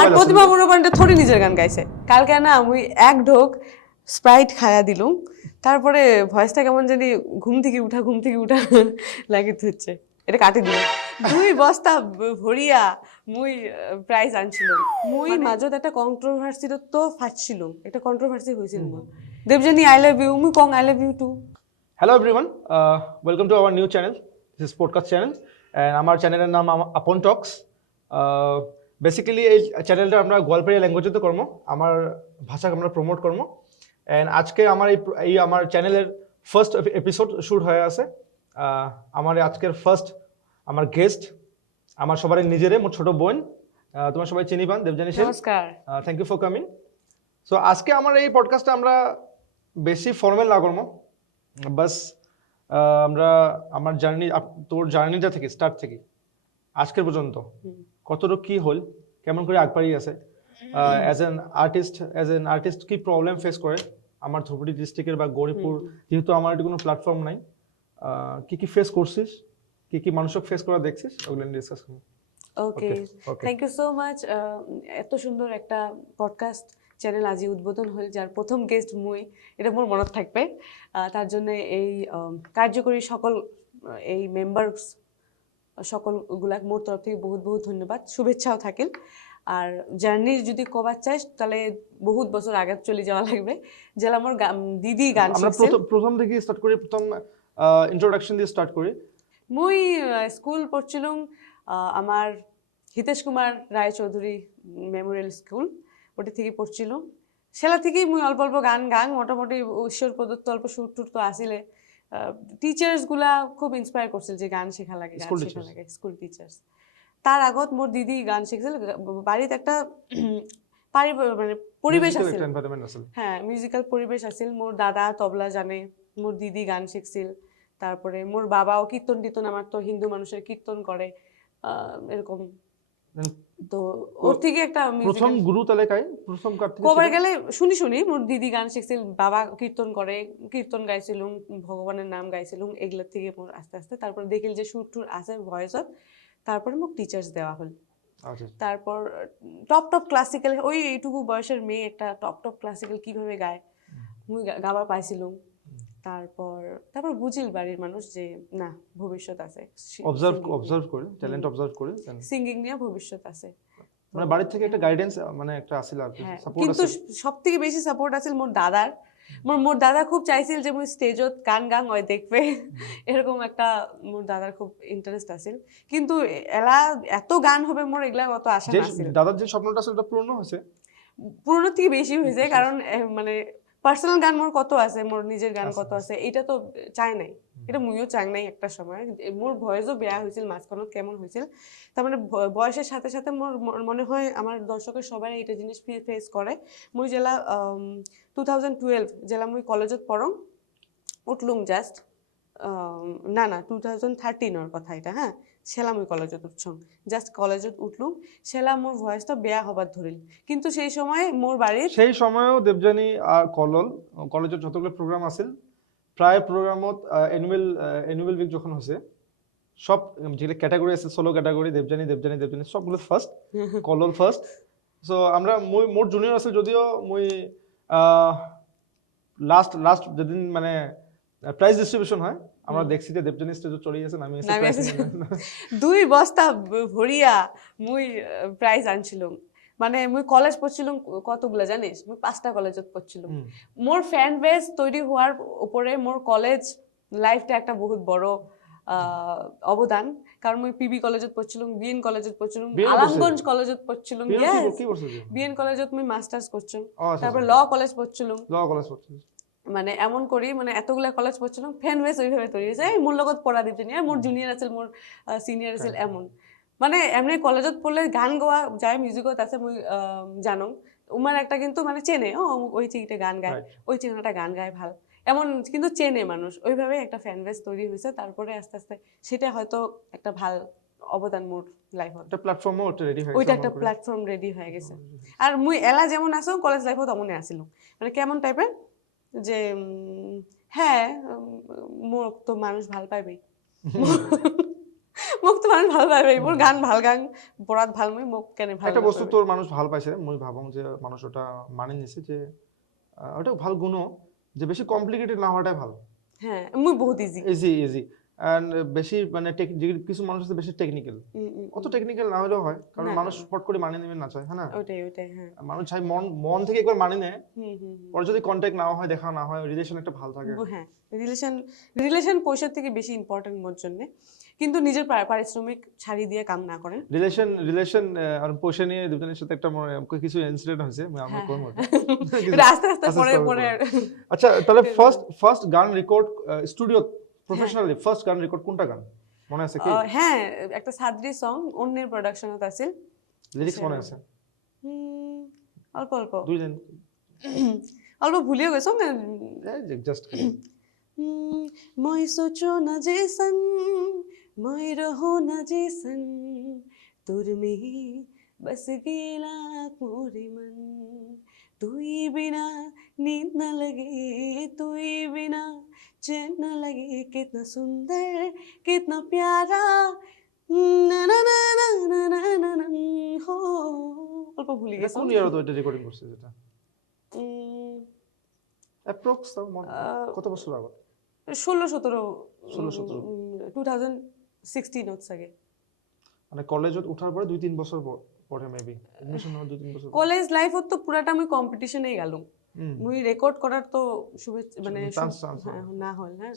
আর প্রতিভা মুরোপানটা থোড়ি নিজের গান গাইছে কালকে না মুই এক ঢোক স্প্রাইট খায়া দিলুম তারপরে ভয়েসটা কেমন জানি ঘুম থেকে উঠা লাগিত হচ্ছে এটা কাটি দিল 2 বস্তা ভরিয়া মুই প্রাইজ আনছিল মুই মাজত একটা কন্ট্রোভার্সির তো ফাটছিল একটা কন্ট্রোভার্সি হয়েছিল মোর দেবজানী আই লাভ ইউ মুই কং I love you too Hello everyone, welcome to our new channel. This is podcast channel and আমার চ্যানেলের নাম আপন টক্স। বেসিক্যালি এই চ্যানেলটা আমরা গল্পের ল্যাঙ্গুয়েজে করবো, আমার ভাষাকে আমরা প্রমোট করবো। অ্যান্ড আজকে আমার এই আমার চ্যানেলের ফার্স্ট এপিসোড শুট হয়ে আছে। আমার আজকের ফার্স্ট আমার গেস্ট আমার সবার নিজেরে মোর ছোট বোন, তোমার সবাই চিনি পান দেবজানী সেন। নমস্কার, thank you for coming. So আজকে আমার এই পডকাস্টে আমরা বেশি ফর্মাল না করবো, বাস আমরা আমার জার্নি, তোর জার্নিটা থেকে স্টার্ট থেকে আজকের পর্যন্ত কতটুকু কি হল, কেমন করে আগবাড়ি আছে, অ্যাজ এন আর্টিস্ট কি প্রবলেম ফেস করে আমার ধুপগুড়ি ডিস্ট্রিক্টের বা গৌরীপুর, যেহেতু আমার কোনো প্ল্যাটফর্ম নাই, কি কি ফেস করছিস, কি কি মানুষকে ফেস করা দেখছিস, ওগুলো ডিসকাস করব। ওকে, থ্যাংক ইউ সো মাচ। এত সুন্দর একটা পডকাস্ট চ্যানেল আজি উদ্বোধন হল, যার প্রথম গেস্ট মুই, এটা মোর মনত থাকবে। তার জন্য এই কার্যকরী সকল এই মেম্বার্স সকলগুলাক মোর তরফ থেকে বহুত বহুত ধন্যবাদ, শুভেচ্ছাও থাকিল। আর জার্নির যদি কবার চাইস তাহলে বহুত বছর আগে চলে যাওয়া লাগবে, যেটা আমার দিদি গান শিখছে। আমরা প্রথম থেকে স্টার্ট করি, প্রথম ইন্ট্রোডাকশন দিয়ে স্টার্ট করি। মুই স্কুল পড়ছিলাম আমার হিতেশ কুমার রায় চৌধুরী মেমোরিয়াল স্কুল, ওটা থেকে পড়ছিলাম। সেলা থেকেই মুই অল্প অল্প গান মোটামুটি ঈশ্বর প্রদত্ত অল্প সুর টুর তো আসিলে। টিচার্স গুলা খুব ইন্সপায়ার করছিল যে গান শেখা লাগে, স্কুল টিচার্স। তার আগত মোর দিদি গান শিখছিল, বাড়িতে একটা মানে পরিবেশ আছিল, হ্যাঁ মিউজিক্যাল পরিবেশ আছিল। মোর দাদা তবলা জানে, মোর দিদি গান শিখছিল, তারপরে মোর বাবাও কীর্তন টির্তন, আমার তো হিন্দু মানুষের কীর্তন করে এরকম। তো ওর থেকে একটা প্রথম গুরু তালিকায় প্রথম কবার গেলে শুনি মোর দিদি গান শিখছিল, বাবা কীর্তন করে, কীর্তন গাইছিলুম, ভগবানের নাম গাইছিলুম, এগুলোর থেকে মোর আস্তে আস্তে তারপর দেখিল যে সুর টুর আছে ভয়েসত, তারপরে মোক টিচার্স দেওয়া হল। তারপর টপ ক্লাসিক্যাল, ওই এইটুকু বয়সের মেয়ে একটা টপ ক্লাসিক্যাল কিভাবে গায় মুই গাবার পাইছিলুম। তারপর বুঝিল বাড়ির মানুষ যে না ভবিষ্যৎ আছে, অবজার্ভ করে ট্যালেন্ট অবজার্ভ করে সিঙ্গিং নিয়ে ভবিষ্যৎ আছে। মানে বাড়ি থেকে একটা গাইডেন্স মানে একটা আসিল আর কি, সাপোর্ট আছে। কিন্তু সবথেকে বেশি সাপোর্ট আছিল মোর দাদার। মোর দাদা খুব চাইছিল যে মুই স্টেজত গান হয় দেখবে, এরকম একটা মোর দাদার খুব ইন্টারেস্ট আছিল। কিন্তু এলা এত গান হবে মোর এগুলা অত আশা নাছিল। দাদার যে স্বপ্নটা ছিল পূর্ণ হয়েছে, পূর্ণ থেকে বেশি হয়েছে, কারণ মানে পার্সোনাল গান মোর কত আছে, মোর নিজের গান কত আছে, এটা তো চাই নাই, এটা মুইও চাই নাই। একটা সময় মোর ভয়েসও বেয়া হয়েছিল মাঝখানত, কেমন হয়েছিল তার মানে বয়সের সাথে সাথে মোর মনে হয় আমার দর্শকের সবাই এটা জিনিস ফেস করে। মুই জেলা 2012 জেলা মুই কলেজত পড়ং উঠলুম জাস্ট, না 2013 কথা এটা, হ্যাঁ সেলা মুই কলেজত উঠছং, জাস্ট কলেজত উঠলুম, সেলা মোর ভয়েসটা বেয়া হবার ধরিল। কিন্তু সেই সময় মোর বাড়ির সেই সময়ও দেবজানী আর কলেজের যতগুলো প্রোগ্রাম আছিল, প্রায় প্রোগ্রামত অ্যানুয়াল উইক যখন হয়েছে, সব যেগুলো ক্যাটাগরি আছে, সোলো ক্যাটাগরি, দেবজানী সবগুলো ফার্স্ট, কলল ফার্স্ট। সো আমরা মোর জুনিয়র আছে যদিও, মুই লাস্ট যেদিন মানে প্রাইজ ডিস্ট্রিবিউশন হয়, আমরা দেখছি যে দেবজানী স্টেজে চলে গেছে, নামি 2 বস্তা ভরিয়া মুই প্রাইজ আনছিলাম। মানে মুই কলেজ পড়ছিলাম কতগুলা জানিস, মুই 5টা কলেজত পড়ছিলাম। মোর ফ্যান বেস তৈরি হওয়ার উপরে মোর কলেজ লাইফটা একটা বহুত বড় অবদান, কারণ মুই পিবি কলেজত পড়ছিলাম, বিএন কলেজত পড়ছিলাম, আলামগঞ্জ কলেজত পড়ছিলাম, বিএন কলেজত মুই মাস্টার্স করছিলাম, তারপর ল কলেজ পড়ছিলাম। মানে এমন করি, মানে এতগুলা কলেজ পড়ছিলাম, ফ্যান বেস ওইভাবে তৈরি হয়েছে। মোর লগত পড়া দিবনি, মোর জুনিয়র আছিল, মোর সিনিয়র আছিল, এমন মানে এমনি কলেজত পড়লে গান গোয়া যায়, মিউজিকত আছে মুই জানো উমার একটা কিন্তু মানে চেনে, ওই চিংটা গান গায়, ওই চিংটা গান গায় ভাল, এমন কিন্তু চেনে মানুষ, ওইভাবে একটা ফ্যান বেস তৈরি হয়েছে। তারপরে আস্তে আস্তে সেটা হয়তো একটা ভাল অবদান মোর লাইফত, ওইটা একটা প্ল্যাটফর্ম রেডি হয়ে গেছে। আর মুই এলা যেমন আসো কলেজ লাইফত অমনে আসিলাম, মানে কেমন টাইপের যে হ্যাঁ মোর তো মানুষ ভাল পাইবেই, মোক তো মানুষ ভাল পাবে মোৰ গান ভাল গান পঢ়াত ভাল মই মোক কেনে ভাল একটা বস্তু তোর মানুষ ভাল পাইছে মই ভাবং যে মানুষ ওটা মানে নিছে যে ওটা ভাল গুণ যে বেশি কমপ্লিকেটেড না হওয়াটাই ভালো হ্যাঁ মই বহুত ইজি ইজি ইজি এন্ড বেশি মানে কিছু মানুষ আছে বেশি টেকনিক্যাল অত টেকনিক্যাল না হলেও হয় কারণ না, মানুষ ফট করে মানিয়ে নেবে না চায় হ্যাঁ না ওটাই হ্যাঁ মানুষ চাই মন মন থেকে একবার মানিয়ে নেয় হুম পরে যদি কন্ট্যাক্ট না হয় দেখা না হয় রিলেশন একটা ভালো থাকে হ্যাঁ রিলেশন পয়সার থেকে বেশি ইম্পর্টেন্ট মোর জন্য কিন্তু নিজের পারিশ্রমিক ছাড়ি দিয়ে কাম না করেন রিলেশন আর পয়সা নিয়ে দুজনের সাথে একটা কিছু ইনসিডেন্ট হয়েছে আমি কোন আস্তে আস্তে পরে আচ্ছা তাহলে ফার্স্ট গান রেকর্ড স্টুডিও প্রফেশনালি ফার্স্ট গান রেকর্ড কোনটা গান মনে আছে কি হ্যাঁ একটা সাদরি সং অন্যের প্রোডাকশনত আছিল লিরিক্স মনে আছে অল্প অল্প দুই দিন অল্প ভুলিও গৈছো জাস্ট মই सोचो न जैसन मैं रहो न जैसन तुर में ही बस गेला मोरे मन तुई बिना नींद न लगे तुई बिना चैन न लगे कितना सुंदर कितना प्यारा ना ना ना ना ना ना ना ना हो অল্প ভুলি গেছো কোন ইয়ারে তো এটা রেকর্ডিং করছিস এটা অ্যাপ্রক্স কত বছর আগে 16-17 16-17 2016 চাগে মানে কলেজত উঠার পরে 2-3 বছর পরে মেবি এডমিশন হওয়ার 2-3 বছর কলেজ লাইফত তো পুরাটা আমি কম্পিটিশনেই গেলাম মুই রেকর্ড করার তো মানে না হল হ্যাঁ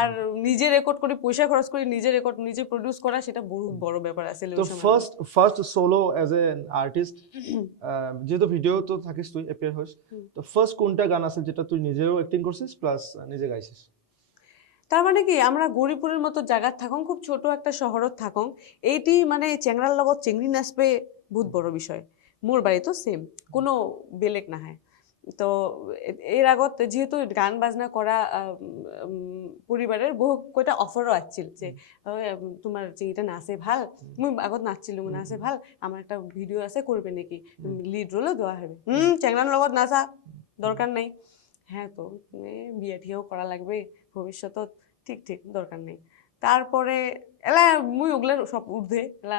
আর নিজে রেকর্ড করে পয়সা খরচ করে নিজে রেকর্ড নিজে প্রডিউস করা সেটা বহুত বড় ব্যাপার আছে তো first solo as an artist যেহেতু ভিডিও তো থাকিস তুই অ্যাপিয়ার হইস তো ফার্স্ট কোনটা গান আছে যেটা তুই নিজেও অ্যাক্টিং করছিস প্লাস নিজে গাইছিস তার মানে কি আমরা গরিপুরের মতো জায়গাত থাকং খুব ছোট একটা শহরত থাকং এইটি মানে চেংরার লগত চেংড়ি নাচবে বহুত বড় বিষয় মোর বাড়ি তো সেম কোনো বেলেগ নাহে তো এর আগত যেহেতু গান বাজনা করা পরিবারের বহু কয়টা অফারও আসছিল যে তোমার যে এটা নাচে ভাল মুই আগত নাচছিলাম নাচে ভাল আমার একটা ভিডিও আছে করবে নাকি লিড রোলও দেওয়া হবে চেংরার লগত নাচা দরকার নাই হ্যাঁ তো বিয়ে ঠিয়েও করা লাগবে ভবিষ্যতত ঠিক দরকার নেই তারপরে এলা মুই ওগুলার সব ঊর্ধ্বে এলা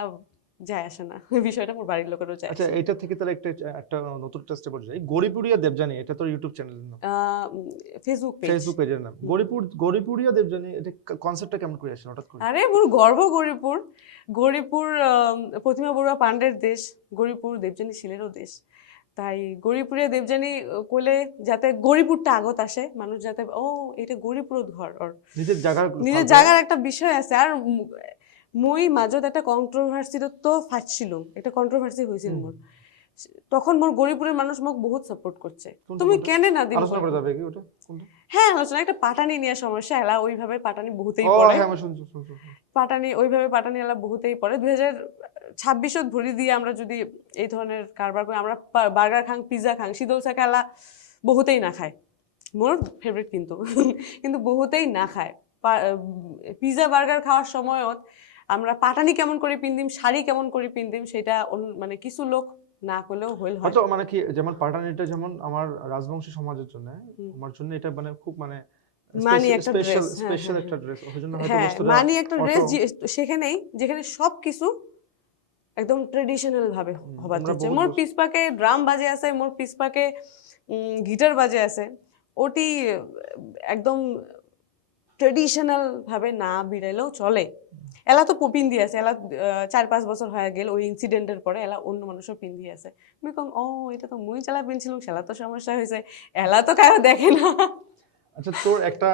যায় আসে না বিষয়টা মোর বাড়ির লোকেরও যায় আচ্ছা এটা থেকে তাহলে একটা নতুন টেস্টে পড়ে যাই গরিপুরিয়া দেবজানি এটা তোর ইউটিউব চ্যানেলের নাম ফেসবুক পেজের নাম গরিপুরিয়া দেবজানি এটা কনসেপ্টটা কেমন করে আসে হঠাৎ করে আরে মোর গর্ব গরিপুর প্রতিমা বড়ুয়া পান্ডের দেশ গরিপুর দেবজানি শিলেরও দেশ তাই গরিপুরিয়া দেবজানি কইলে যাতে গরিপুরটা আগত আসে মানুষ যাতে ও এটা গরিপুরত ঘর ওর নিজের জায়গার একটা বিষয় আছে আর মই মাজত একটা কন্ট্রোভার্সিত তো ফাঁসছিল একটা কন্ট্রোভার্সি হয়েছিল মোর তখন মোর গরিপুরের মানুষ মোক বহুত সাপোর্ট করছে তুমি কেনে না দিন আলোচনা করে যাবে কি ওটা কোনটা হ্যাঁ আলোচনা একটা পাটানি নিয়ে সমস্যা এলা ওইভাবে পাটানি বহুতেই পড়ে হ্যাঁ আমি শুনছি পাটানি ওইভাবে পাটানি এলা বহুতেই পড়ে 2026 ভরি দিয়ে আমরা যদি এই ধরনের কারবার করি আমরা বার্গার খাং পিজা খাং শীতল চা খেলা বহুতেই না খায় মোর ফেভারিট কিন্তু বহুতেই না খায় পিজা বার্গার খাওয়ার সময়ত আমরা পাটানি কেমন করে পিন্দিম শাড়ি কেমন করে পিন্দিম সেটা মানে কিছু লোক না করলেও হইল হয় তো মানে কি যেমন পাটানিটা যেমন আমার রাজবংশী সমাজের জন্য আমার জন্য এটা মানে খুব মানে মানি একটা ড্রেস স্পেশাল একটা ড্রেস ওইজন্য হয়তো হ্যাঁ বস্তুটা মানি একটা ড্রেস সেখানেই যেখানে সব কিছু একদম ট্রেডিশনাল ভাবে হবার চাচ্ছে মোর পিছপাকে ড্রাম বাজে আছে মোর পিছপাকে গিটার বাজে আছে ওটি একদম ট্রেডিশনাল ভাবে না বিড়াইলেও চলে এলা তো পিন্ধি আছে এলা 4-5 বছর হয়ে গেল ওই ইনসিডেন্টের পরে এলা অন্য মানুষও পিন্ধি আছে আমি কম ও এটা তো মুই চালা পিনছিলাম সেলা তো সমস্যা হয়েছে এলা তো কারো দেখে না আচ্ছা তোর একটা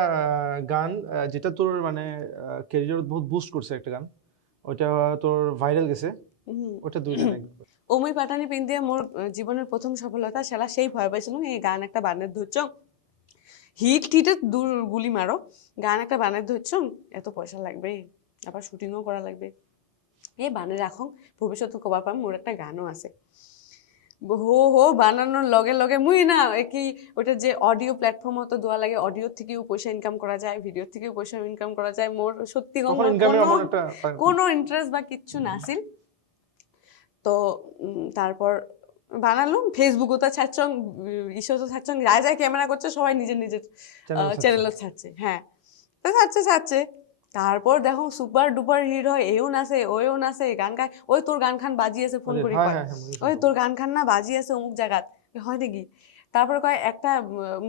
গান যেটা তোর মানে ক্যারিয়ার বহুত বুস্ট করছে একটা গান ওটা তোর ভাইরাল গেছে ওটা দুই দিন ওমই পাটানি পিন্দিয়া মোর জীবনের প্রথম সফলতা সেলা সেই ভয় পাইছিলাম এই গান একটা বানের ধরছ হিটে দূর গুলি মারো গান একটা বানের ধরছ এত পয়সা লাগবে আবার শুটিংও করা লাগবে এই বানে রাখো ভবিষ্যতে কবার পাম মোর একটা গানও আছে হো বানানোর লগে লগে মুই না কি ওটা যে অডিও প্ল্যাটফর্ম তো দেওয়া লাগে অডিও থেকেও পয়সা ইনকাম করা যায় ভিডিও থেকেও পয়সা ইনকাম করা যায় মোর সত্যি কোনো ইন্টারেস্ট বা কিচ্ছু না আছিল তো তারপর বানালাম ফেসবুকও তো ছাড়ছং ইসো তো ছাড়ছং যা ক্যামেরা করছে সবাই নিজের চ্যানেলও ছাড়ছে হ্যাঁ তো ছাড়ছে তারপর দেখো সুপার ডুপার হিট হয়, এও নাচে ওও নাচে, গান গায়, ওই তোর গান খান বাজি আছে, ফোন করি হ্যাঁ কয়, হ্যাঁ হ্যাঁ ওই তোর গান খান না বাজি আছে অমুক জায়গাত, হয় নাকি? তারপরে কয় একটা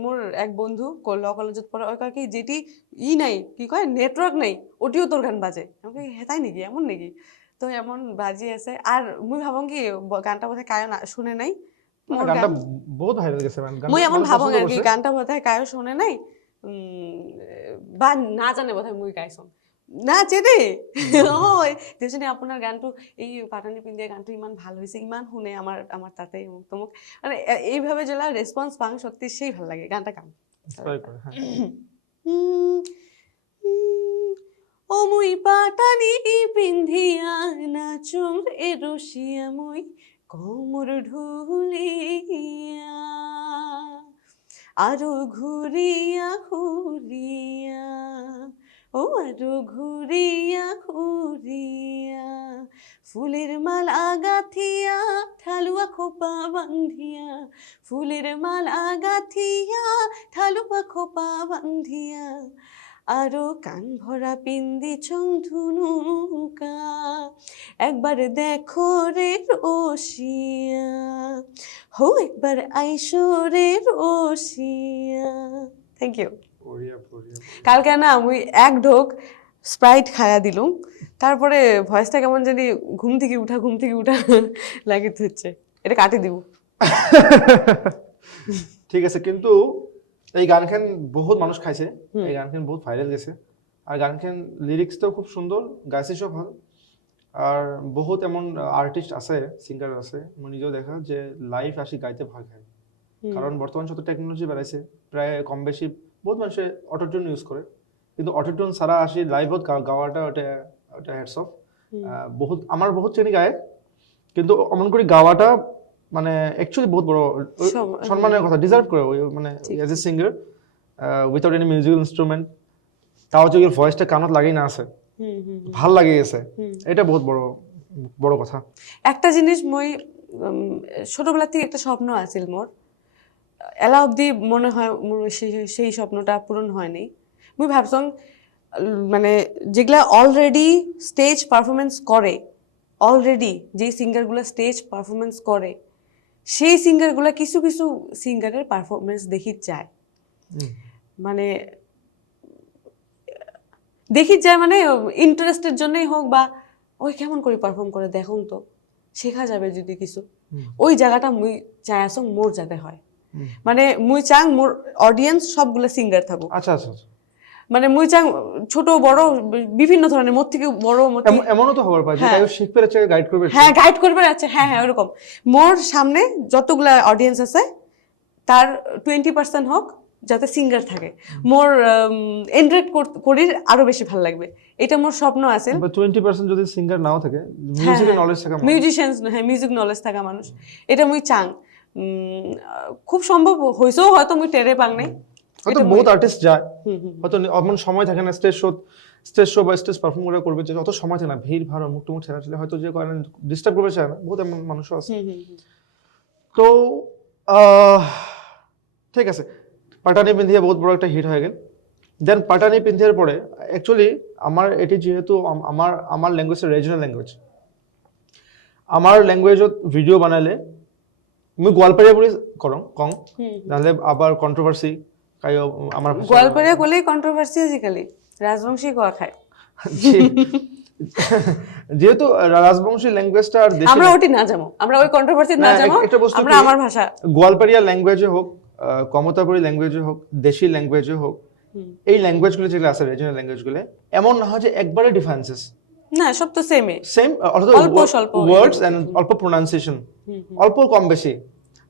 মোর এক বন্ধু ল কলেজত পড়ে, ওই কয় কি যেটি নাই কি কয় নেটওয়ার্ক নাই ওটিও তোর গান বাজে, আমি কই হেতাই নাকি এমন নাকি? তো এমন বাজি আছে। আর মুই ভাবং কি গানটা বোধহয় কায়ো না শুনে নাই মোর গানটা গান, বহুত ভাইরাল গেছে ম্যান, মুই এমন মানুষ ভাবং পছন্দ আর কি করছে। গানটা বোধহয় কায়ো শুনে নাই, বা না জানে বোধহয় মুই গাইছং না চেনে। ওই দেশনে আপনার গানটো এই পাটানি পিন্ধিয়া গানটো ইমান ভাল হয়েছে, ইমান শুনে আমার আমার তাতে অমুক তমুক, মানে এইভাবে যেলা রেসপন্স পাং সত্যি সেই ভাল লাগে গানটা গান। ইন্সপায়ার করে, হ্যাঁ। উম, উম, ও মুই পাটানি পিন্ধিয়া নাচুং এ রসিয়া মুই কোমর ঢুলিয়া, আরো ঘুরিয়া ঘুরিয়া, ও আরো ঘুরিয়া ঘুরিয়া, ফুলের মালা গাথিয়া ঠালুয়া খোপা বান্ধিয়া, ফুলের মালা গাথিয়া ঠালুয়া খোপা বান্ধিয়া, আরো কান ভরা পিন্দিছ ধুনুকা, একবার দেখো রে রসিয়া, হো একবার আইসো রে রসিয়া। Thank you. বঢ়িয়া বঢ়িয়া। কালকে না আমি এক ঢোক স্প্রাইট খায়া দিলুম, তারপরে ভয়েসটা কেমন জানি ঘুম থেকে উঠা লাগিত হচ্ছে, এটা কাটি দিব। ঠিক আছে, কিন্তু এই গানখান বহুত মানুষ খাইছে, এই গানখান বহুত ভাইরাল গেছে, আর গানখান লিরিক্সটাও খুব সুন্দর, গাইছে সব ভালো। আর বহুত এমন আর্টিস্ট আছে, সিঙ্গার আছে, মই নিজেও দেখা যে লাইভ আসি গাইতে ভয় খায়, কারণ বর্তমান যত টেকনোলজি বেড়াইছে প্রায় কম বেশি বহুত মানুষে অটোটিউন ইউজ করে, কিন্তু অটোটিউন ছাড়া আসি লাইভত গাওয়াটা ওটা ওটা হেডস অফ। বহুত আমার বহুত চেনি গায়, কিন্তু অমন করে গাওয়াটা মানে অ্যাকচুয়ালি বহুত বড় সম্মানের কথা, ডিজার্ভ করে ওই মানে as a singer without any musical instrument, তাও যে ভয়েসটা কানত লাগেই না আছে, ভাল লাগে গেছে, এটা বহুত বড় বড় কথা। একটা জিনিস মই ছোটবেলা থেকে একটা স্বপ্ন আছিল মোর, এলা অবধি মনে হয় মোর সেই স্বপ্নটা পূরণ হয়নি। মুই ভাবছং মানে যেগুলা অলরেডি স্টেজ পারফরমেন্স করে, অলরেডি যে সিঙ্গারগুলো স্টেজ পারফরমেন্স করে, সেই সিঙ্গারগুলো কিছু কিছু সিঙ্গারের পারফরমেন্স দেখি যায়, মানে দেখি যায় মানে ইন্টারেস্টের জন্যই হোক বা ওই কেমন করে পারফর্ম করে দেখুন তো শেখা যাবে যদি কিছু, ওই জায়গাটা মুই চাই আসং মোর যাতে হয়, মানে মুই চাং মোর অডিয়েন্স সবগুলো সিঙ্গার থাকুক। আচ্ছা আচ্ছা, মানে মুই চাং ছোট বড় বিভিন্ন ধরনের, মোর থেকে বড়, এমনও তো হবার পায় যে কায়ো শিখবে আছে গাইড করবে, হ্যাঁ গাইড করবে আছে, হ্যাঁ হ্যাঁ ওরকম। মোর সামনে যতগুলা অডিয়েন্স আছে তার 20% হোক যাতে সিঙ্গার থাকে, মোর এন্টারেক্ট করি আরো বেশি ভালো লাগবে, এটা মোর স্বপ্ন আছে। 20% যদি সিঙ্গার নাও থাকে, মিউজিক্যাল নলেজ থাকে, মিউজিশিয়ানস, হ্যাঁ মিউজিক নলেজ থাকা মানুষ, এটা মুই চাং। খুব সম্ভব হইছেও হয়তো মুই টেরে পাং নাই, হয়তো বহুত আর্টিস্ট যায়, হয়তো এমন সময় থাকে না স্টেজ শো বা স্টেজ পারফর্ম করবে, যে অত সময় থাকে না, ভিড় ভাড় মুখ টুমুখ ছেড়া ছেলে হয়তো যে কারণে ডিস্টার্ব করবে চায় না, বহুত এমন মানুষও আছে। তো ঠিক আছে, পাটানি পিন্ধিয়া বহুত বড় একটা হিট হয়ে গেল। দেন পাটানি পিন্ধিয়ার পরে অ্যাকচুয়ালি আমার এটি যেহেতু আমার ল্যাঙ্গুয়েজের রিজনাল ল্যাঙ্গুয়েজ, আমার ল্যাঙ্গুয়েজত ভিডিও বানালে মই গোৱালপাৰীয়া বুলি কং, নহ'লে আবার কন্ট্রোভার্সি কাই আমার গোৱালপাৰীয়া ক'লেই কন্ট্রোভার্সি আজিকালি, রাজবংশী কোৱা খায়। যেহেতু রাজবংশী ল্যাঙ্গুয়েজটা আর দেশি, আমরা ওটি না যাবো, আমরা ওই কন্ট্রোভার্সি না যাবো, আমরা আমার ভাষা গোৱালপাৰীয়া ল্যাঙ্গুয়েজে হোক, কমতাপুরী ল্যাঙ্গুয়েজে হোক, দেশি ল্যাঙ্গুয়েজে হোক, এই ল্যাঙ্গুয়েজগুলো যেগুলো আছে রিজনাল ল্যাঙ্গুয়েজগুলো, এমন না হয় যে একবারে ডিফারেন্সেস, না সব তো সেমই, সেম অল্প স্বল্প ওয়ার্ডস এন্ড অল্প প্রোনাউন্সিয়েশন, অল্প কম বেশি।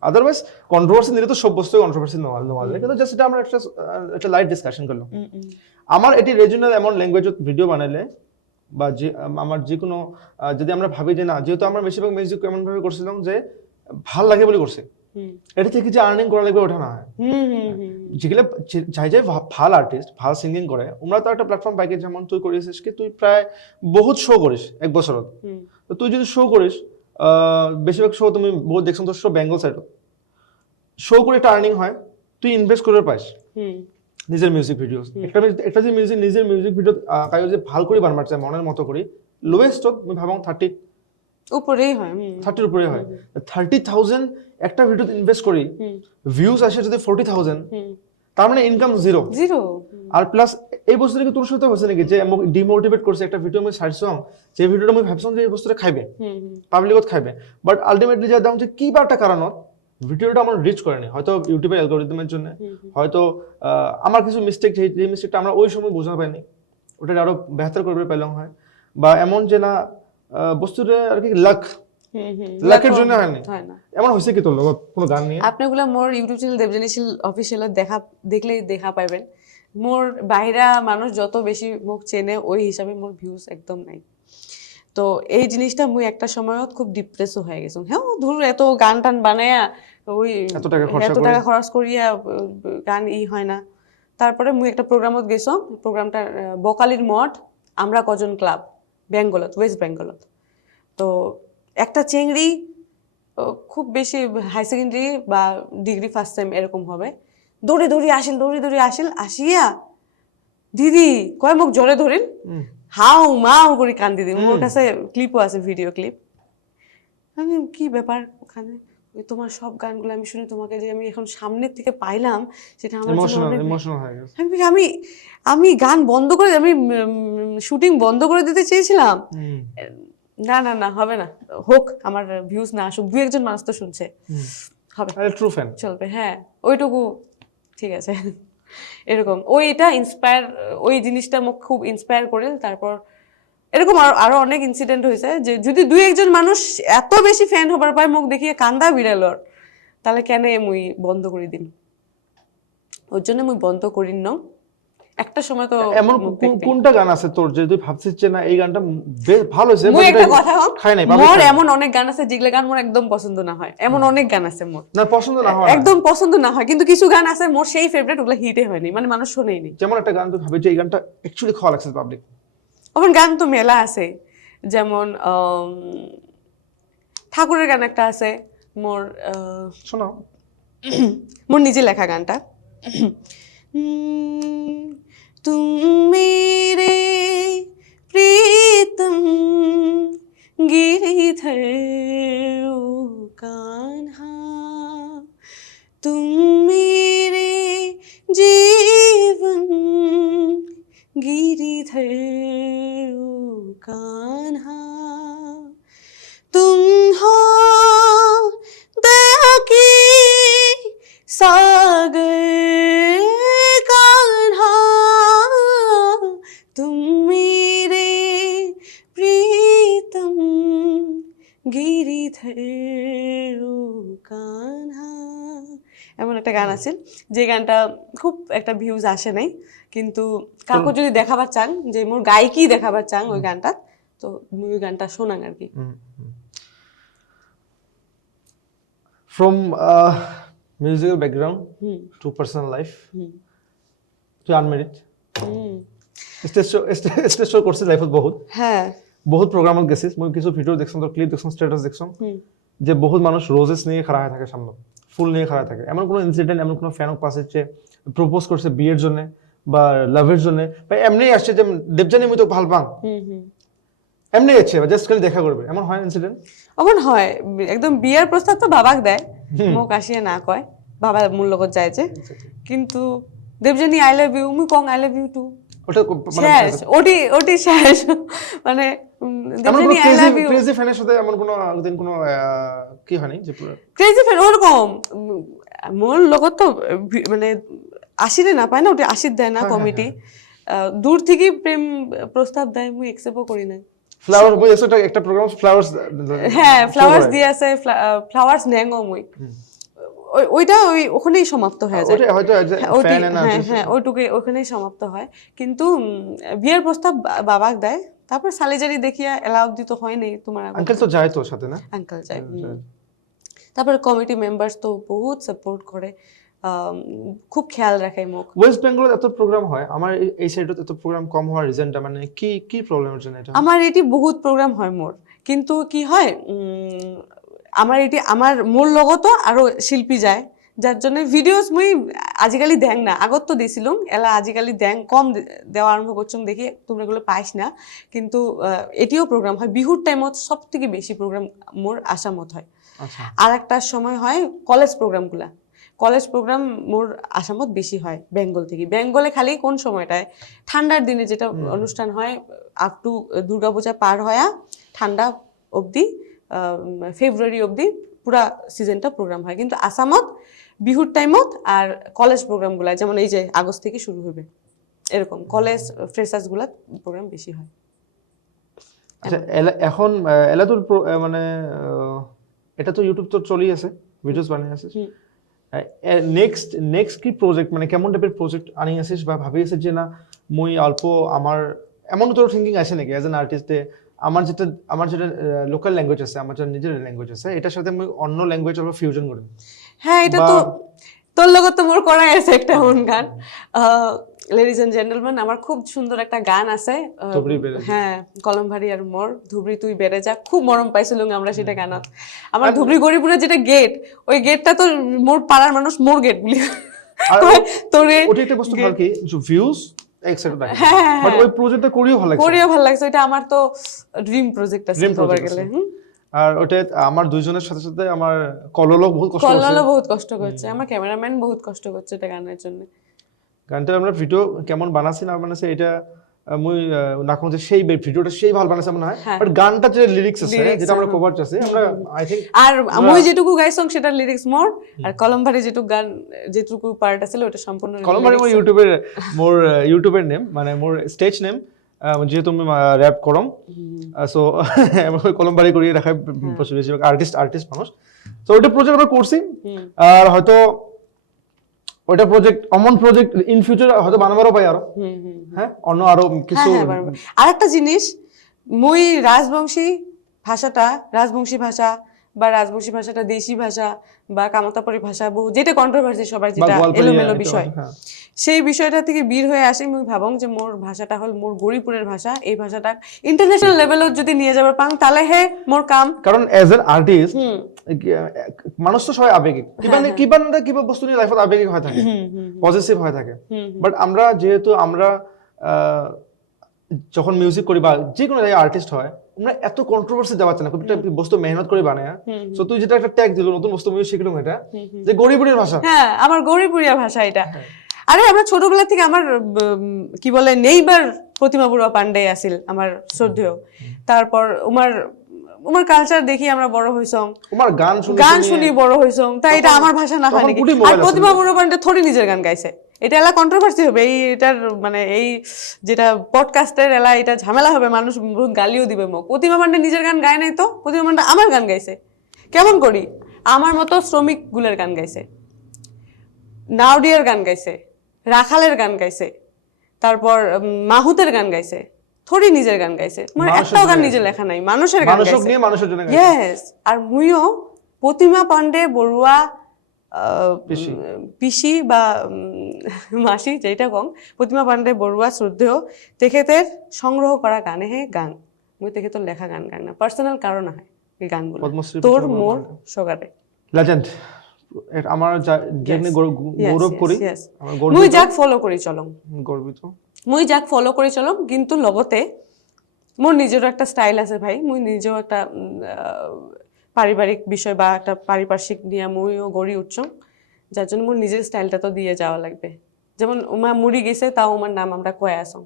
আদারওয়াইজ কন্ট্রোভার্সি নিলে তো সব বস্তু কন্ট্রোভার্সি নেওয়া যায়, কিন্তু জাস্ট এটা আমরা একটা লাইট ডিসকাশন করলাম। আমার এটি রিজনাল এমন ল্যাঙ্গুয়েজত ভিডিও বানাইলে বা যে আমার যে কোনো যদি আমরা ভাবি যে না, যেহেতু আমরা বেশিরভাগ মিউজিক এমন ভাবে করছিলাম যে ভাল লাগে বলে করছে, এটা থেকে যে আর্নিং করা লাগবে ওঠা না হয়, যেগুলো চাই যে ভাল আর্টিস্ট ভাল সিঙ্গিং করে, ওরা তো একটা প্ল্যাটফর্ম পাইকে, যেমন তুই করিস কি, তুই প্রায় বহুত শো করিস এক বছরত, তো তুই যদি শো করিস, বেশিরভাগ শো তুমি বহুত দেখছো তোর শো বেঙ্গল সাইডত, শো করে একটা আর্নিং হয়, তুই ইনভেস্ট করে পাইস, নিজের মিউজিক ভিডিও একটা যে নিজের মিউজিক ভিডিও কায়ো যে ভাল করে বানবার চাই মনের মতো করে লোয়েস্টত মই ভাবং উপরেই হয় 30 উপরে হয় 30,000 একটা ভিডিওতে ইনভেস্ট করি ভিউজ আসে যদি 40,000 তার মানে ইনকাম জিরো আর প্লাস এই বস্তুটা কি তোর সাথে হচ্ছে নাকি যে মোক ডিমোটিভেট করছে একটা ভিডিও মই ছাড়ছং যে ভিডিওটা মই ভাবছং যে এই বস্তুটা খাইবে পাবলিকত খাইবে বাট আলটিমেটলি যা দাম যে কি বা একটা কারণত ভিডিওটা আমার রিচ করেনি হয়তো ইউটিউবের অ্যালগরিদমের জন্য হয়তো আমার কিছু মিস্টেক যে মিস্টেকটা আমরা ওই সময় বোঝা পাইনি ওটা আরো বেহতর করবে পেলাম হয় বা এমন যে না বস্তুটা আর কি লাকের জন্য হয়নি এমন হয়েছে কি তোর লগত কোনো গান নিয়ে আপনি ওগুলা মোর ইউটিউব চ্যানেল দেবজানীশীল অফিসিয়ালত দেখলেই দেখা পাইবেন মোর বাহিরা মানুষ যত বেশি মোক চেনে ওই হিসাবে মোর ভিউজ একদম নাই তো এই জিনিসটা মুই একটা সময়ত খুব ডিপ্রেসও হয়ে গেছো হ্যাঁ ধর এত গান টান বানায়া ওই এত টাকা খরচ করিয়া গান হয় না তারপরে মুই একটা প্রোগ্রামত গেছো প্রোগ্রামটা বকালির মঠ আমরা কজন ক্লাব বেঙ্গলত ওয়েস্ট বেঙ্গলত তো একটা চেংড়ি খুব বেশি হাই সেকেন্ডারি বা ডিগ্রি ফার্স্ট সেম এরকম হবে দৌড়ে দৌড়ে আসিল আসিয়া দিদি কয় মোক জোরে ধরিল হাউ মাউ করে কান্দি দিই মোর কাছে ক্লিপও আছে ভিডিও ক্লিপ আমি কি ব্যাপার ওখানে তোমার সব গানগুলো আমি শুনি তোমাকে যে আমি এখন সামনের থেকে পাইলাম সেটা আমার ইমোশনাল হয়ে গেছে আমি গান বন্ধ করে আমি শুটিং বন্ধ করে দিতে চেয়েছিলাম না হবে না হোক আমার ভিউজ না আসুক দু একজন মানুষ তো শুনছে হবে ট্রু ফ্যান চলবে হ্যাঁ ওইটুকু ঠিক আছে এরকম ওইটা ইন্সপায়ার ওই জিনিসটা মোক খুব ইন্সপায়ার করে তারপর এরকম আরো অনেক ইনসিডেন্ট হয়েছে যে যদি দুই একজন মানুষ এত বেশি ফ্যান হবার পায় মুখ দেখিয়ে কান্দা বিড়ালর তাহলে কেন মুই বন্ধ করে দিন ওর জন্য মুই বন্ধ করিন ন একটা সময় তো এমন কোনটা গান আছে তোর যে তুই ভাবছিস যে না এই গানটা বেশ ভালো হয়েছে মুই একটা কথা খাই নাই মোর এমন অনেক গান আছে যেগুলো গান মোর একদম পছন্দ না হয় এমন অনেক গান আছে মোর না পছন্দ না হয় একদম পছন্দ না হয় কিন্তু কিছু গান আছে মোর সেই ফেভারিট ওগুলো হিটে হয়নি মানে মানুষ শোনেনি যেমন একটা গান তুই ভাবি যে এই গানটা অ্যাকচুয়ালি খাওয়া লাগছে পাবলিক আমার গান তো মেলা আছে যেমন ঠাকুরের গান একটা আছে মোর শোনাও মোর নিজে লেখা গানটা तुम मेरे प्रीतम गिरिधर ओ कान्हा तुम मेरे जीवन गिरिधर ओ कान्हा तुम हो दया की सागर तुम मेरे प्रीतम गिरिधर ओ कान्हा এমন একটা গান আছে যে গানটা খুব একটা ভিউজ আসে নাই কিন্তু কাকু যদি দেখাবার চান যে মোর গায়িকী দেখাবার চান ওই গানটা তো ওই গানটা শোনাং আর কি from musical background to personal life to unmarried stage show করছিস লাইফত বহুত হ্যাঁ বহুত প্রোগ্রামত গেছিস মই কিছু ভিডিও দেখছম তোর ক্লিপ দেখছম স্ট্যাটাস দেখছম যে বহুত মানুষ রোজেস নিয়ে খাড়া হয়ে থাকে সামনে ফুল নিয়ে খাড়া থাকে এমন কোনো ইনসিডেন্ট এমন কোনো ফ্যানক পাশে যে প্রপোজ করছে বিয়ের জন্য বা লাভের জন্য বা এমনি আসছে যে দেবজানী মই তো ভাল পাং এমনি আছে বা জাস্ট খালি দেখা করবে এমন হয় ইনসিডেন্ট অমন হয় একদম বিয়ের প্রস্তাব তো বাবাক দেয় মোক আসিয়ে না কয় বাবা মূল লগত যায় যে কিন্তু দেবজানী আই লাভ ইউ মুই কং আই লাভ ইউ টু ওটা ওটি শেষ মানে Debjani I love you crazy ফ্যানের সাথে এমন কোনো কি হয়নি যে ক্রেজি ফ্যান ওরকম মোর লগত তো মানে আশিরে না পায় না ওটা আশির দেয় না কমিটি দূর থেকে প্রেম প্রস্তাব দেয় মুই একসেপ্টও করি না ফ্লাওয়ার বই আছে একটা প্রোগ্রাম ফ্লাওয়ার্স হ্যাঁ ফ্লাওয়ার্স দিয়ে আছে ফ্লাওয়ার্স নেঙ্গো মুই ওইটা ওখানেই সমাপ্ত হয়ে যায় হ্যাঁ ওইটুকুই ওখানেই সমাপ্ত হয় কিন্তু বিয়ের প্রস্তাব বাবাক দেয় তারপর সালিজারি দেখিয়া এলাউ দিত হয় নাই তোমার আঙ্কেল তো যায় তোর সাথে না আঙ্কেল যায় তারপর কমিটি মেম্বার্স তো বহুত সাপোর্ট করে খুব খেয়াল রাখে মোক ওয়েস্ট বেঙ্গল এত প্রোগ্রাম হয় আমার এই সাইডত এত প্রোগ্রাম কম হওয়ার রিজনটা মানে কি প্রবলেমের জন্য এটা আমার এটি বহুত প্রোগ্রাম হয় মোর কিন্তু কি হয় আমার মূল লগতো আরো শিল্পী যায় যার জন্য ভিডিওস মুই আজিকালি দেখ না, আগত তো দিছিলুম, এলা আজিকালি দেখ কম দেওয়া আরম্ভ করছুম, দেখি তোমরা এগুলো পাইস না। কিন্তু এটিও প্রোগ্রাম হয় বিহুর টাইমত, সব থেকে বেশি প্রোগ্রাম মোর আসামত হয়। আর একটা সময় হয় কলেজ প্রোগ্রামগুলা, কলেজ প্রোগ্রাম মোর আসামত বেশি হয় বেঙ্গল থেকে। বেঙ্গলে খালি কোন সময়টায় ঠান্ডার দিনে যেটা অনুষ্ঠান হয় আপ টু দুর্গাপূজা পার হয়া ঠান্ডা অবধি, ফেব্রুয়ারি অবধি পুরা সিজনটা প্রোগ্রাম হয়। কিন্তু আসামত বিহুর টাইমত আর কলেজ প্রোগ্রামগুলা, যেমন এই যে আগস্ট থেকে শুরু হবে, এরকম কলেজ ফ্রেশার্সগুলা প্রোগ্রাম বেশি হয়। আচ্ছা এখন এলা তোর মানে এটা তো ইউটিউব তো চলেই আছে, ভিডিওস বানাই আছে, নেক্সট কি প্রজেক্ট, মানে কেমন টাইপের প্রজেক্ট আনি আছিস বা ভাবি আছিস যে না মই অল্প আমার এমন তোর থিঙ্কিং আছে নাকি অ্যাজ এন আর্টিস্টে আমার যেটা লোকাল ল্যাঙ্গুয়েজ আছে, আমার যেটা নিজের ল্যাঙ্গুয়েজ আছে, এটার সাথে আমি অন্য ল্যাঙ্গুয়েজ অল্প ফিউশন করি? হ্যাঁ, এটা তো তোর লগত তো মোর করাই আছে একটা এমন গান, লেডিজ এন্ড জেন্টলম্যান, আমার খুব সুন্দর একটা গান আছে, হ্যাঁ, কলমভারি আর মোর ধুবড়ি তুই বেড়ে যা, খুব মরম পাইছিলুম আমরা সেটা গানত। আমার ধুবড়ি গরিপুরের যেটা গেট, ওই গেটটা তো মোর পাড়ার মানুষ মোর গেট বলি। তোরে ওটা একটা বস্তু ভালো কি ভিউজ এক্সেপ্ট থাকে, বাট ওই প্রজেক্টটা করিও ভালো লাগছে, এটা আমার তো ড্রিম প্রজেক্ট আছে সবার গেলে। আর ওটা আমার দুইজনের সাথে সাথে আমার কললও বহুত কষ্ট করছে, আমার ক্যামেরাম্যান বহুত কষ্ট করছে এটা গানের জন্য। গানটা আমরা ভিডিও কেমন বানাচ্ছি না বানাচ্ছি এটা মুই না কোন যে সেই ভিডিওটা সেই ভালো বানাছে মনে হয়, বাট গানটা যে লিরিক্স আছে যেটা আমরা কভার আছে আমরা আই থিংক, আর মুই যেটুকু গাইছং সেটা লিরিক্স মোর, আর কলমভারি যেটুকু গান যেটুকু পার্ট আছে ওটা সম্পূর্ণ কলমভারি মোর ইউটিউবের নেম, মানে মোর স্টেজ নেম, যেহেতু আমি র‍্যাপ করম, সো কলমভারি করিয়ে রাখা বেশিরভাগ আর্টিস্ট মানুষ। তো ওটা প্রজেক্ট আমরা করছি, আর হয়তো ওটা প্রজেক্ট অমন প্রজেক্ট ইন ফিউচার হয়তো বানাবারও পাই আরো, হ্যাঁ অন্য আরো কিছু। আরেকটা জিনিস, মুই রাজবংশী ভাষাটা বা রাজবংশী ভাষাটা দেশি ভাষা বা কামতাপুরী ভাষা, বহু যেটা কন্ট্রোভার্সি সবার, যেটা এলোমেলো বিষয়, সেই বিষয়টা থেকে বের হয়ে আসি মুই ভাবং যে মোর ভাষাটা হল মোর গরিপুরের ভাষা, এই ভাষাটা ইন্টারন্যাশনাল লেভেলে যদি নিয়ে যাবার পাং তাহলে হে মোর কাম। কারণ এজ এন আর্টিস্ট মানুষ তো সবাই আবেগিক, কিবা বস্তু নিয়ে লাইফত আবেগিক হয়ে থাকে, পজিটিভ হয়ে থাকে, বাট আমরা যেহেতু আমরা যখন মিউজিক করি বা যে কোনো জায়গায় আর্টিস্ট হয়, আমরা এত কন্ট্রোভার্সি দেওয়া না, একটা বস্তু মেহনত করে বানায়। সো তুই যেটা একটা ট্যাগ দিল, নতুন বস্তু আমি শিখলাম এটা যে গরিপুরের ভাষা, হ্যাঁ আমার গরিপুরিয়া ভাষা এটা। আরে আমরা ছোটবেলা থেকে আমার কি বলে নেইবার প্রতিমা বড়ুয়া পান্ডে আছিল আমার শ্রদ্ধেয়, তারপর উমার কালচার দেখি আমরা বড় হইছং, উমার গান শুনি বড় হইছং, তাই এটা আমার ভাষা না হয় নাকি? আর প্রতিমা বড়ুয়া পান্ডে থোড়ি নিজের গান গাইছে, এটা এলা কন্ট্রোভার্সি হবে, এটার মানে এই যেটা পডকাস্টের এলা এটা ঝামেলা হবে, মানুষ বহুত গালিও দিবে মোক। প্রতিমা পান্ডে নিজের গান গায় নাই তো, প্রতিমা পান্ডে আমার গান গাইছে, কেমন করি? আমার মতো শ্রমিক গুলের গান গাইছে, নাওডিয়ার গান গাইছে, রাখালের গান গাইছে, তারপর মাহুতের গান গাইছে, থোড়ি নিজের গান গাইছে, মানে একটাও গান নিজে লেখা নাই, মানুষের গান গাইছে, মানুষের জন্য। ইয়েস, আর মুইও প্রতিমা পান্ডে বড়ুয়া পিসি বা মাসি যেটা কম, প্রতিমা পান্ডে বড়ুয়া শ্রদ্ধেয় তেখেতের সংগ্রহ করা গানে হে গান, মুই তেখেতর লেখা গান গান না, পার্সোনাল কারণ হয় এই গানগুলো, তোর মোর সগারে লেজেন্ড। আমার যেমনি গৌরব করি, মুই যাক ফলো করি চলং, গর্বিত মুই যাক ফলো করি চলং, কিন্তু লগতে মোর নিজেরও একটা স্টাইল আছে ভাই, মুই নিজেও একটা পারিবারিক বিষয় বা একটা পারিপার্শ্বিক নিয়ে মুইও গড়ি উঠছং, যার জন্য মোর নিজের স্টাইলটা তো দিয়ে যাওয়া লাগবে। যেমন উমা মুড়ি গেছে, তাও আমার নাম আমরা কয়ে আসং,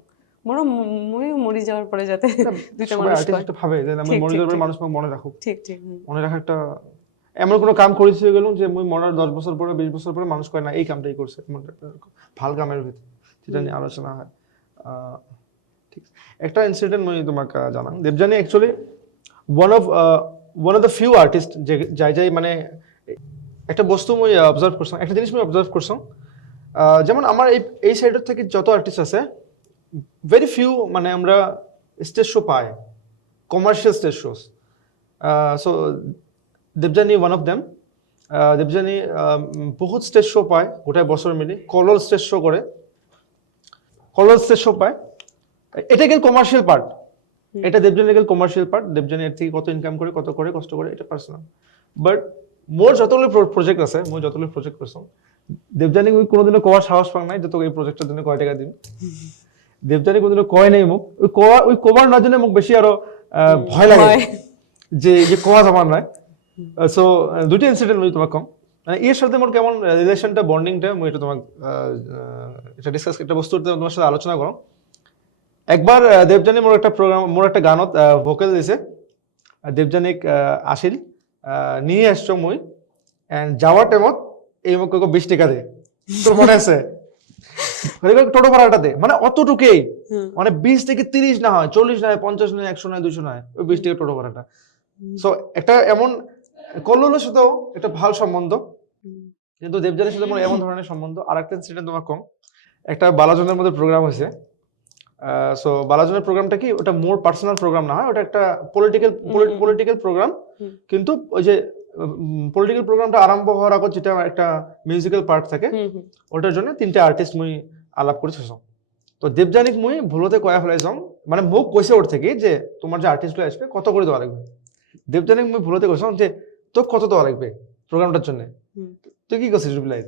মোরও মুইও মরি যাওয়ার পরে যাতে দুইটা মানুষ ভাবে যে আমি মরে যাওয়ার পরে মানুষ মনে রাখুক, ঠিক মনে রাখা একটা এমন কোনো কাম করেছি গেলাম যে মুই মরার 10 বছর পরে 20 বছর পরে মানুষ কয় না এই কামটাই করছে, ভাল কামের ভিতরে যেটা নিয়ে আলোচনা হয়। ঠিক একটা ইনসিডেন্ট মুই তোমাকে জানাম। Debjani actually one of the few artist যে যাই মানে একটা বস্তু মুই অবজার্ভ করছাম, একটা জিনিস মুই অবজার্ভ করছাম, যেমন আমার এই সাইডের থেকে যত আর্টিস্ট আছে ভেরি ফিউ মানে আমরা স্টেজ শো পাই, commercial stage shows. So Debjani one of them. Debjani বহুত স্টেজ শো পায় গোটায় বছর মিলে, কলল স্টেজ শো করে, কলল স্টেজ শো পায়, এটা গেল কমার্শিয়াল পার্ট, এটা দেবযানী গেল কমার্শিয়াল পার্ট। দেবযানী এর থেকে কত ইনকাম করে, কত করে, কষ্ট করে, এটা পার্সোনাল। বাট মোৰ যতগুলো প্রজেক্ট আছে মই যতগুলো প্রজেক্ট করছো দেবজানী মই কোনোদিনও কোয়ার সাহস পাং নাই যে তোকে এই প্রজেক্টের জন্য কয় টাকা দিম দেবজানী কোনোদিনও কয় নাই মোক ওই কোয়ার না জন্য মোক বেশি আরো ভয় লাগে যে কোয়া যাবার নাই সো দুটি ইনসিডেন্ট মই তোমাক কম মানে এর সাথে মোর কেমন রিলেশনটা বন্ডিংটা মই এটা তোমাক এটা ডিসকাস একটা বস্তু তোমার সাথে আলোচনা করো একবার দেবজানী মোর একটা গানত ভোকাল দিছে দেবজানীক আসিল নিয়ে আসছো মই এন্ড যাওয়ার টাইমত এই মোক 20 টাকা দে তোর মনে আছে টোটো ভাড়াটা দে মানে অতটুকুই মানে 20 থেকে 30 না হয় 40 না হয় 50 না হয় 100 না হয় 200 না হয় ওই 20 টাকা টোটো ভাড়াটা সো একটা এমন কল্লোলের সাথেও একটা ভালো সম্বন্ধ কিন্তু দেবজানীর সাথে মোর এমন ধরনের সম্বন্ধ আরেকটা ইনসিডেন্ট তোমার কম একটা বালাজনের মধ্যে প্রোগ্রাম হয়েছে সো বালাজনের প্রোগ্রামটা কি ওটা মোর পার্সোনাল প্রোগ্রাম না হয় ওটা একটা পলিটিক্যাল প্রোগ্রাম কিন্তু ওই যে পলিটিক্যাল প্রোগ্রামটা আরম্ভ হওয়ার আগে যেটা একটা মিউজিক্যাল পার্ট থাকে ওটার জন্য 3টা আর্টিস্ট মুই আলাপ করেছি তো দেবজানীক মুই ভুলতে কয়া ফেলাইছম মানে মোক কইছে ওর থেকে যে তোমার যে আর্টিস্টগুলো আসবে কত করে দেওয়া লাগবে দেবজানীক মুই ভুলতে কইছম যে তো কত দেওয়া লাগবে প্রোগ্রামটার জন্য তুই কি কইছিস রিপ্লাই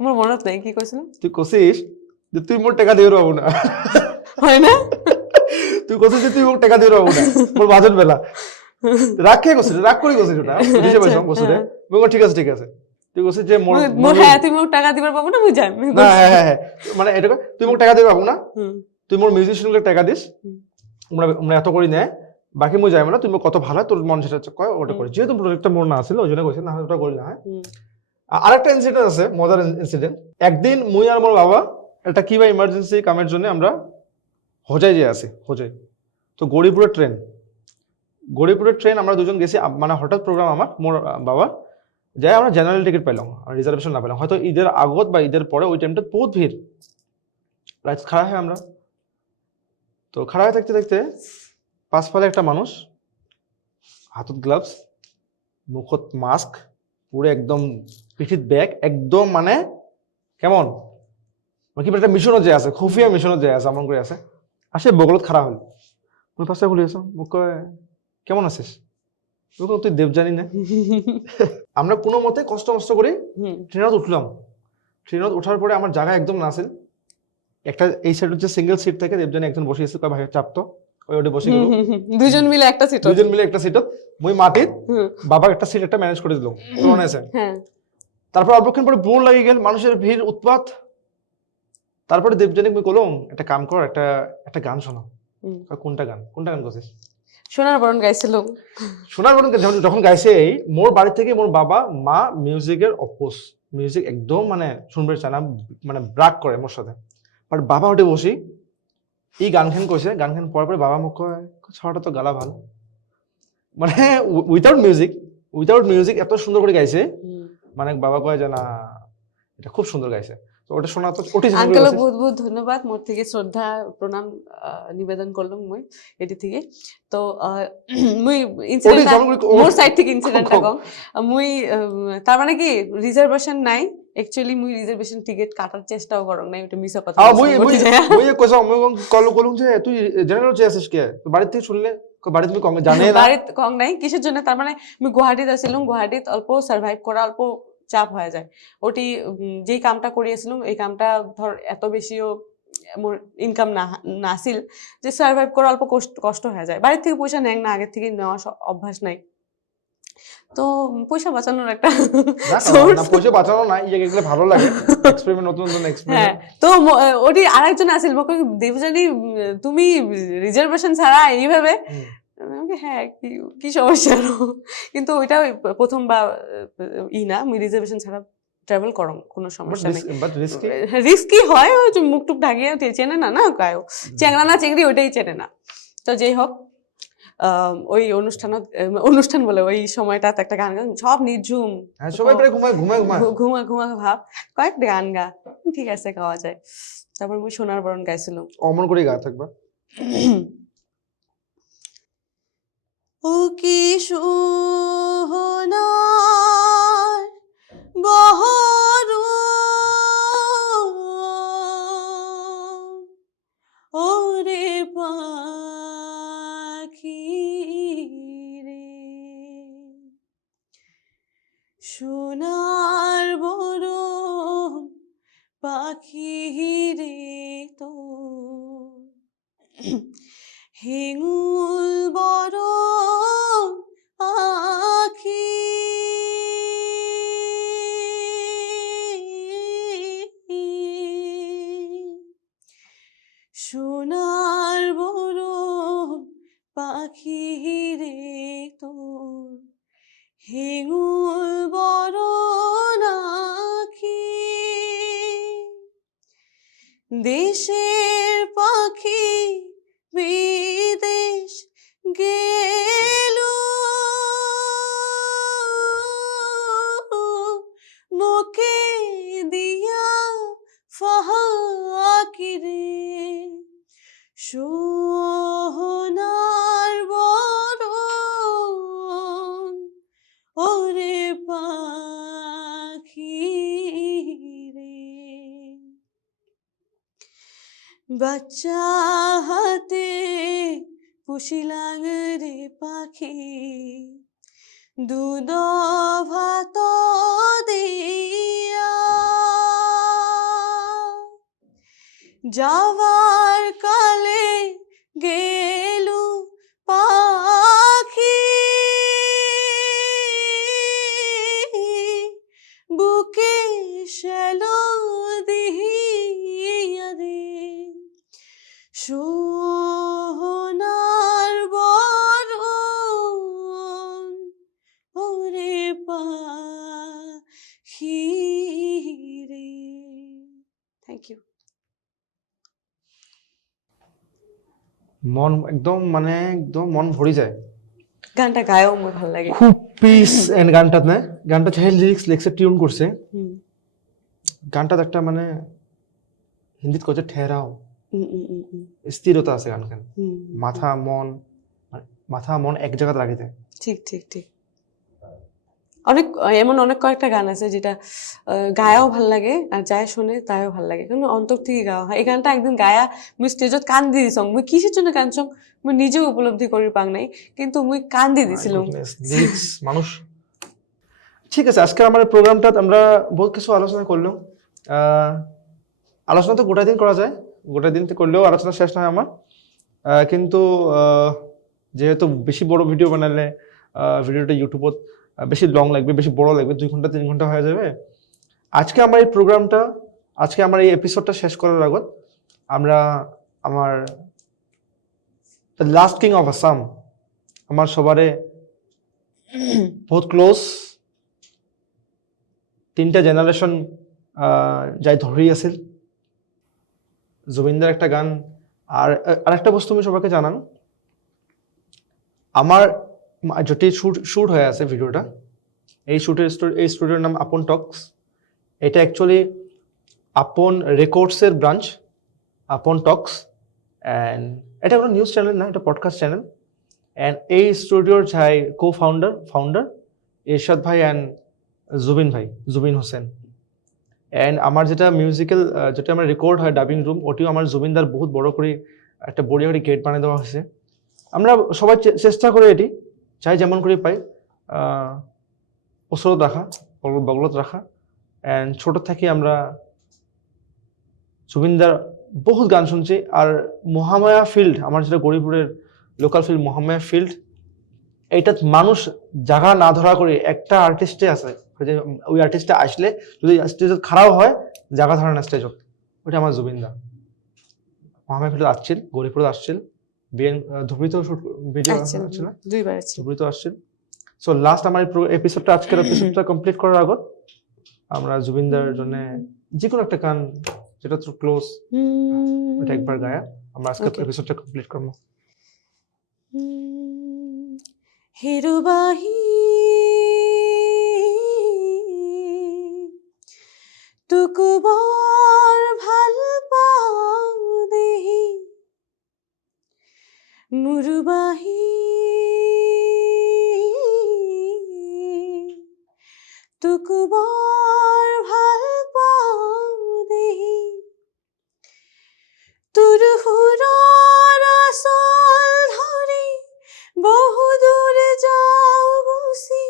আমার মনত নাই কি কইছিস তুই কইছিস যে তুই মোর টাকা দিও রাবো না হয় না তুই কইছিস যে তুই মোক টাকা দিও রাবো না মোর বাজেট বেলা রাগ করে কইছিস ওটা বুঝে পাইছম কইছিস মই ঠিক আছে তুই কইছিস যে মোর হ্যাঁ তুই মোক টাকা দিবার পাবো না মুই যাই না হ্যাঁ মানে এটা তুই মোক টাকা দিবা পাবো না তুই মোর মিউজিশিয়ানকে টাকা দিস আমরা এত করি না বাকি মুই যাইব না তুই মোক কত ভালো তোর মন সেটা কয় ওটা করে যেহেতু প্রজেক্টটা মোর না আছিল ওই জন্য কইছিস না ওটা করি না আরেকটা ইনসিডেন্ট আছে মজার ইনসিডেন্ট একদিন মুই আর মোর বাবা একটা কি বা ইমার্জেন্সি কামের জন্য আমরা হোজাই যে আছি হোজাই তো গড়িপুরের ট্রেন আমরা দুজন গেছি মানে হঠাৎ প্রোগ্রাম আমার মোর বাবা যাই আমরা জেনারেল টিকিট পেলাম রিজার্ভেশন না পেলাম হয়তো ঈদের আগত বা ঈদের পরে ওই টাইমটা বহুত ভিড় রাইট খাড়া হয় আমরা তো খাড়া হয়ে থাকতে থাকতে পাশফালে একটা মানুষ হাতত গ্লাভস মুখত মাস্ক পুরো একদম পিঠিত ব্যাগ একদম মানে কেমন কিবা একটা মিশনত যে আছে খুফিয়া মিশনত যে আছে আমন করে আছে আসে বগলত খাড়া হল মই পাশে খুলি আছো মোক কয় কেমন আছিস তুই দেবজানী না আমরা কোনো মতে কষ্ট করে ট্রেনত উঠলাম ট্রেনত ওঠার পরে আমার জায়গা একদম না আছিল একটা এই সাইড হচ্ছে সিঙ্গেল সিট থেকে দেবজানী একজন বসে আছে কয় ভাই চাপতো ওই ওটা বসে গেল দুজন মিলে একটা সিটত মই মাটিত বাবা একটা সিট একটা ম্যানেজ করে দিল মনে আছে তারপর অল্পক্ষণ পরে বোর লাগি গেল মানুষের ভিড় উৎপাত তারপরে দেবজানীক মই কলম একটা কাম কর একটা গান শোনো কোনটা গান করছিস সোনার বরণ গাইছিল যখন গাইছে মোর বাড়ি থেকে মোর বাবা মা মিউজিকের অপোজ মিউজিক একদম মানে শুনবে চায় না মানে ব্রাক করে মোর সাথে বাট বাবা ওটে বসি এই গানখান কৈছে গানখান পড়ার পরে বাবা মোক কয় ছড়াটা তো গালা ভাল মানে উইথাউট মিউজিক এত সুন্দর করে গাইছে মানে বাবা কয় যে না এটা খুব সুন্দর গাইছে তো ওটা শোনা তো ওটি আঙ্কেল বহুত ধন্যবাদ মোর থেকে শ্রদ্ধা প্রণাম নিবেদন করলাম মই এটি থেকে তো মুই ইনসিডেন্ট মোর সাইড থেকে ইনসিডেন্টটা কম মুই তার মানে কি রিজার্ভেশন নাই একচুয়ালি মুই রিজার্ভেশন টিকেট কাটার চেষ্টাও করং নাই ওটা মিছা কথা মুই কইছাম মুই কলম যে তুই জেনারেল যে আছিস কে তো বাড়ি থেকে শুনলে বাড়ি তুমি কম জানে না বাড়ি কম নাই কিসের জন্য তার মানে মুই গুয়াহাটিতে আছিলাম গুয়াহাটিত অল্প সার্ভাইভ করা অল্প চাপ হয়ে যায় ওটি যেই কামটা করিয়েছিলাম এই কামটা ধর এত বেশিও মোর ইনকাম না আসিল যে সার্ভাইভ করা অল্প কষ্ট হয়ে যায় বাড়ির থেকে পয়সা নেন না আগের থেকে নেওয়া অভ্যাস নাই তো পয়সা বাঁচানোর একটা পয়সা বাঁচানো না ইয়ে গেলে ভালো লাগে এক্সপেরিমেন্ট নতুন এক্সপেরিমেন্ট তো ওটি আরেকজন আছিল বকে দেবজানী তুমি রিজার্ভেশন ছাড়া এইভাবে হ্যাঁ কি সমস্যা কিন্তু ওইটা প্রথম বা না আমি রিজার্ভেশন ছাড়া ট্রাভেল করম কোনো সমস্যা নেই রিস্কি হয় ওই মুখ টুক ঢাকিয়ে চেনে না কায়ও চেংড়া না চেংড়ি ওইটাই চেনে না তো যেই হোক ওই অনুষ্ঠান বলে ওই সময়টা একটা গান সব নির্ঝুম সবাই প্রায় ঘুমা ভাব কয়েকটা গান গা ঠিক আছে গাওয়া যায় তারপর মুই সোনার বরণ গাইছিলাম অমন করে গা থাকবা ও কি সোনার বহরু ওরে পাখি রে হেঙুল বরণ আখি সোনার বরণ পাখি রে তোর হেঙুল বরণ আখি দেশের পাখি বিদেশ গেল মোকে দিয়া ফাঁকি রে সোনার বরণ ওরে পাখি রে বাচ্চা হাতে পুষিলাম রে পাখি দুধ ভাত দিয়া যাওয়ার কালে গেলু পাখি বুকে শ্যালো দিহিয়া রে সোনার বরণ ওরে পাখি রে। Thank you. মন একদম মানে একদম মন ভৰি যায় গানটা গায়ও মোৰ ভাল লাগে খুব পিস এন্ড গানটাত না গানটা চাই লিরিক্সে টিউন করছে গানটাত একটা মানে হিন্দিত কইছে ঠেরাও স্থিরতা আছে গানখান মাথা মন এক জায়গাত রাখি দেয় ঠিক ঠিক ঠিক অনেক এমন অনেক কয়েকটা গান আছে যেটা গায়াও ভাল লাগে আর যায় শুনে তাইও ভাল লাগে কিন্তু অন্তর থেকে গাওয়া হয় এই গানটা একদিন গায়া মুই স্টেজত কান দি দিছং মুই কিসের জন্য কানছং মুই নিজেও উপলব্ধি করি পাং নাই কিন্তু মুই কান দি দিছিলাম লিরিক্স মানুষ ঠিক আছে আজকে আমার প্রোগ্রামটাত আমরা বহুত কিছু আলোচনা করলাম আলোচনা তো গোটা দিন করা যায় গোটা দিন করলেও আলোচনা শেষ নয় আমার কিন্তু যেহেতু বেশি বড় ভিডিও বানালে ভিডিওটা ইউটিউবত বেশি লং লাগবে বেশি বড় লাগবে 2 ঘন্টা 3 ঘন্টা হয়ে যাবে আজকে আমার এই প্রোগ্রামটা আজকে আমার এই এপিসোডটা শেষ করার আগত আমরা আমার the last king of Assam আমার সবারে বহুত ক্লোজ 3টা জেনারেশন যাই ধরি আছিল জুবিনদার একটা গান আর আরেকটা বস্তু আমি সবাইকে জানান আমার যেটি শুট হয়ে আছে ভিডিওটা এই স্টুডিওর নাম আপন টক্স এটা অ্যাকচুয়ালি আপন রেকর্ডসের ব্রাঞ্চ আপন টক্স অ্যান্ড এটা কোনো নিউজ চ্যানেল না এটা পডকাস্ট চ্যানেল অ্যান্ড এই স্টুডিওর যাই ফাউন্ডার এরশাদ ভাই অ্যান্ড জুবিন হোসেন অ্যান্ড আমার যেটা মিউজিক্যাল যেটা আমার রেকর্ড হয় ডাবিং রুম ওটিও আমার জুবিনদার বহুত বড় করে একটা বড়িয়া করে গেট বানিয়ে দেওয়া হয়েছে আমরা সবাই চেষ্টা করি এটি চাই যেমন করে পাই ওসরত রাখা বগলত রাখা অ্যান্ড ছোট থেকে আমরা জুবিনদার বহুত গান শুনছি আর মহামায়া ফিল্ড আমার যেটা গরিপুরের লোকাল ফিল্ড মহামায়া ফিল্ড এইটাত মানুষ জায়গা না ধরা করে একটা আর্টিস্টে আছে ওই আর্টিস্টে আসলে যদি স্টেজত খারাপ হয় জায়গা ধরে না স্টেজত ওইটা আমার জুবিনদা মহামায়া ফিল্ড আসছিল গরিপুরে আসছিল ধুবড়িতেও শুট ভিডিও আসছিল ধুবড়িতেও আসছিল সো লাস্ট আমার এপিসোডটা আজকের এপিসোডটা কমপ্লিট করার আগত আমরা জুবিনদার জন্য যে কোনো একটা গান যেটা তো ক্লোজ ওটা একবার গায়া আমরা আজকে এপিসোডটা কমপ্লিট করবো হেরুবাহি তুকু বৰ ভাল পাওঁ দেহি মুৰুবাহি তুকু বৰ ভাল পাওঁ দেহি তোৰ সুৰৰ আচল ধৰি বহুদূৰ যাওঁ গুচি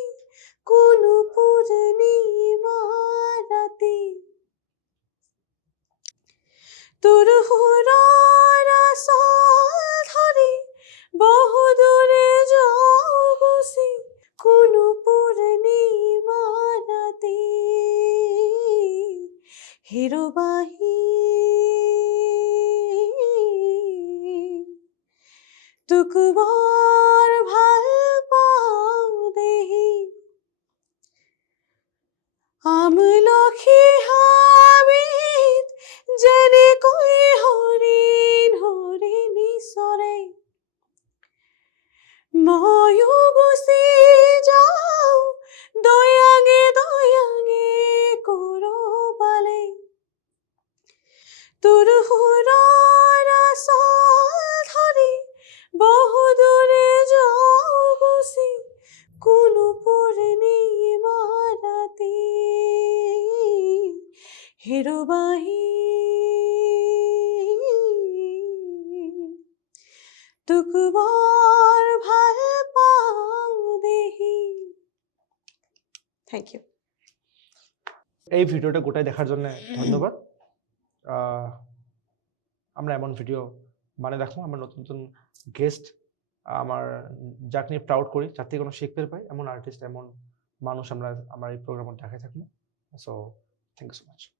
কোনো পূৰ্ণিমা ৰাতি তোৰ সুৰৰ আচল টুকুবৰ ভাল পাওঁ দেহি আমলখি হাবিত যেনেকৈ হৰিণী চৰে ময়ো গুচি যাওঁ দয়াঙে কৰবালে তোৰ সুৰৰ আচল ধৰি বহুদূৰে যাওঁ গুচি কোনো পূৰ্ণিমা ৰাতি হেৰুবাহি তোক বৰ ভাল পাওঁ দেহি থ্যাংক ইউ এই ভিডিওটা গোটাই দেখার জন্য ধন্যবাদ আমরা এমন ভিডিও বানিয়ে রাখবো আমরা নতুন নতুন গেস্ট আমার যাকে নিয়ে প্রাউড করি যার থেকে কোনো শিখতে পাই এমন আর্টিস্ট এমন মানুষ আমরা আমার এই প্রোগ্রামে দেখাই থাকবো so thank you so much